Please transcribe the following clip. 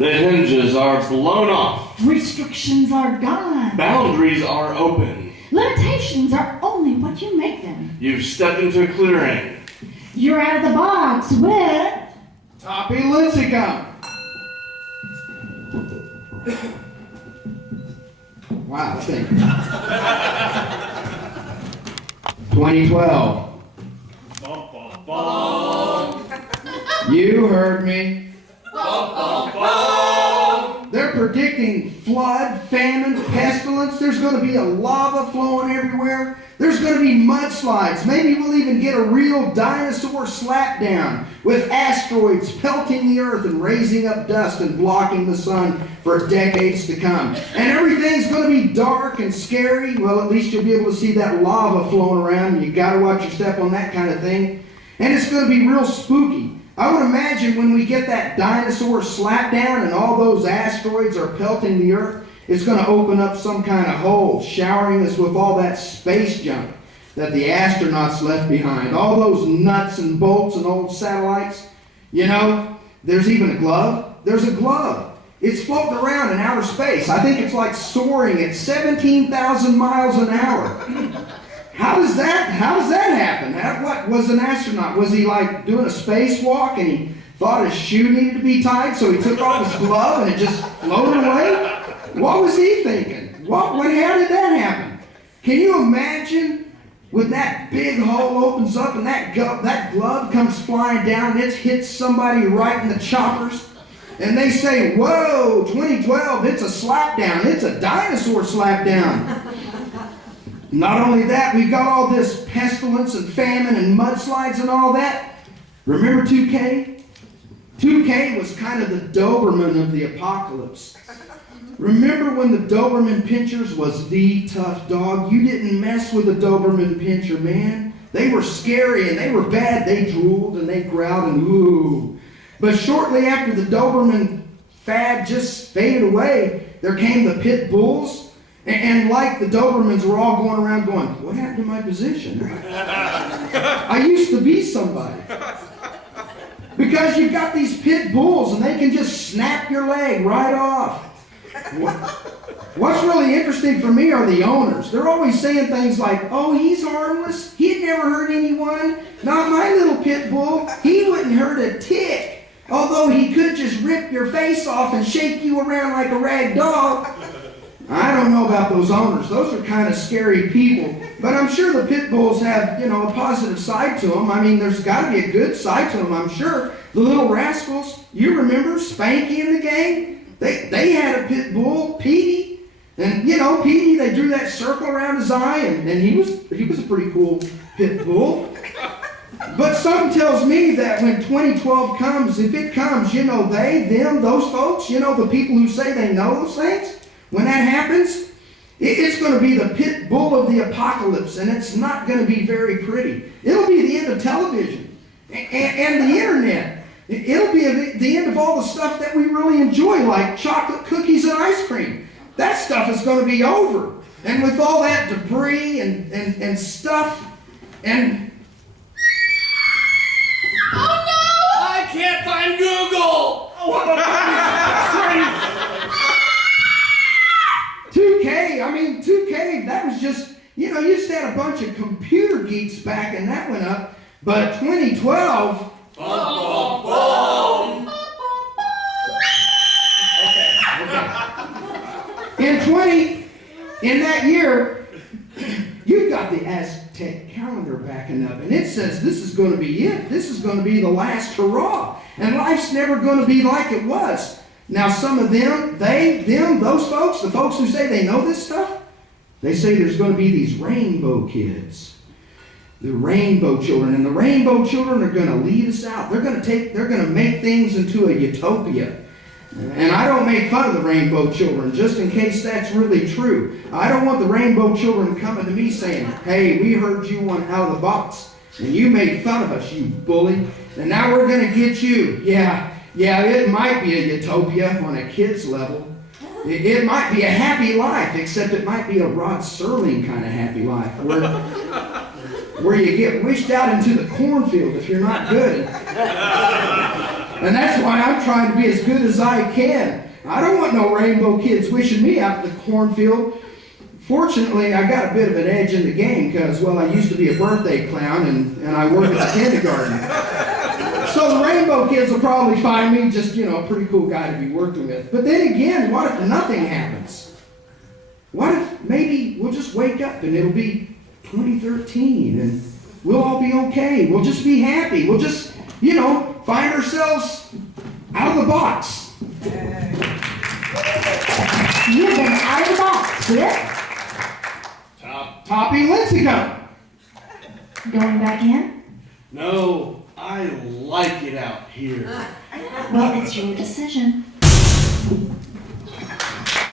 The hinges are blown off. Restrictions are gone. Boundaries are open. Limitations are only what you make them. You've stepped into a clearing. You're out of the box with Toppie Lincicome. Wow, I think. 2012. Bum, bum, bum. You heard me. Bum, bum, bum. They're predicting flood, famine, pestilence. There's going to be a lava flowing everywhere. There's going to be mudslides. Maybe we'll even get a real dinosaur slapdown with asteroids pelting the earth and raising up dust and blocking the sun for decades to come. And everything's going to be dark and scary. Well, at least you'll be able to see that lava flowing around. You got to watch your step on that kind of thing. And it's going to be real spooky. I would imagine when we get that dinosaur slapdown and all those asteroids are pelting the earth, it's going to open up some kind of hole, showering us with all that space junk that the astronauts left behind. All those nuts and bolts and old satellites. You know, there's even a glove. There's a glove. It's floating around in outer space. I think it's like soaring at 17,000 miles an hour. How does that happen? What was an astronaut? Was he like doing a spacewalk and he thought his shoe needed to be tied, so he took off his glove and it just floated away? What was he thinking? How did that happen? Can you imagine when that big hole opens up and that glove comes flying down and it hits somebody right in the choppers? And they say, whoa, 2012, it's a slapdown. It's a dinosaur slapdown. Not only that, we've got all this pestilence and famine and mudslides and all that. Remember 2K? 2K was kind of the Doberman of the apocalypse. Remember when the Doberman Pinschers was the tough dog? You didn't mess with a Doberman Pinscher, man. They were scary and they were bad. They drooled and they growled and ooh. But shortly after the Doberman fad just faded away, there came the pit bulls. And like the Dobermans were all going around going, what happened to my position? I used to be somebody. Because you've got these pit bulls and they can just snap your leg right off. What's really interesting for me are the owners. They're always saying things like, oh, he's harmless. He'd never hurt anyone. Not my little pit bull. He wouldn't hurt a tick. Although he could just rip your face off and shake you around like a rag doll. I don't know about those owners. Those are kind of scary people. But I'm sure the pit bulls have, a positive side to them. I mean, there's got to be a good side to them, I'm sure. The little rascals, you remember Spanky and the gang? They had a pit bull, Petey. And, Petey, they drew that circle around his eye, and he was a pretty cool pit bull. But something tells me that when 2012 comes, if it comes, they, them, those folks, the people who say they know those things, when that happens, it's going to be the pit bull of the apocalypse, and it's not going to be very pretty. It'll be the end of television and the internet. It'll be the end of all the stuff that we really enjoy, like chocolate cookies and ice cream. That stuff is going to be over. And with all that debris and stuff and... Oh no! I can't find Google! Oh, what the crazy. 2K, that was just, you just had a bunch of computer geeks back and that went up. But 2012... Okay. In that year, you've got the Aztec calendar backing up, and it says this is going to be it. This is going to be the last hurrah. And life's never going to be like it was. Now, some of them, those folks, the folks who say they know this stuff, they say there's going to be these rainbow kids. The rainbow children. And the rainbow children are going to lead us out. They're going to make things into a utopia. And I don't make fun of the rainbow children, just in case that's really true. I don't want the rainbow children coming to me saying, hey, we heard you went out of the box, and you made fun of us, you bully, and now we're going to get you. Yeah, it might be a utopia on a kid's level. It might be a happy life, except it might be a Rod Serling kind of happy life, where you get wished out into the cornfield if you're not good. And that's why I'm trying to be as good as I can. I don't want no rainbow kids wishing me out in the cornfield. Fortunately, I got a bit of an edge in the game because, well, I used to be a birthday clown and I work at the kindergarten. So the rainbow kids will probably find me just, a pretty cool guy to be working with. But then again, what if nothing happens? What if maybe we'll just wake up and it'll be 2013 and we'll all be okay. We'll just be happy. We'll just, find ourselves out of the box. You've been out of the box, Whip. Toppie, Lincicome. Going back in? No, I like it out here. Well, it's your decision.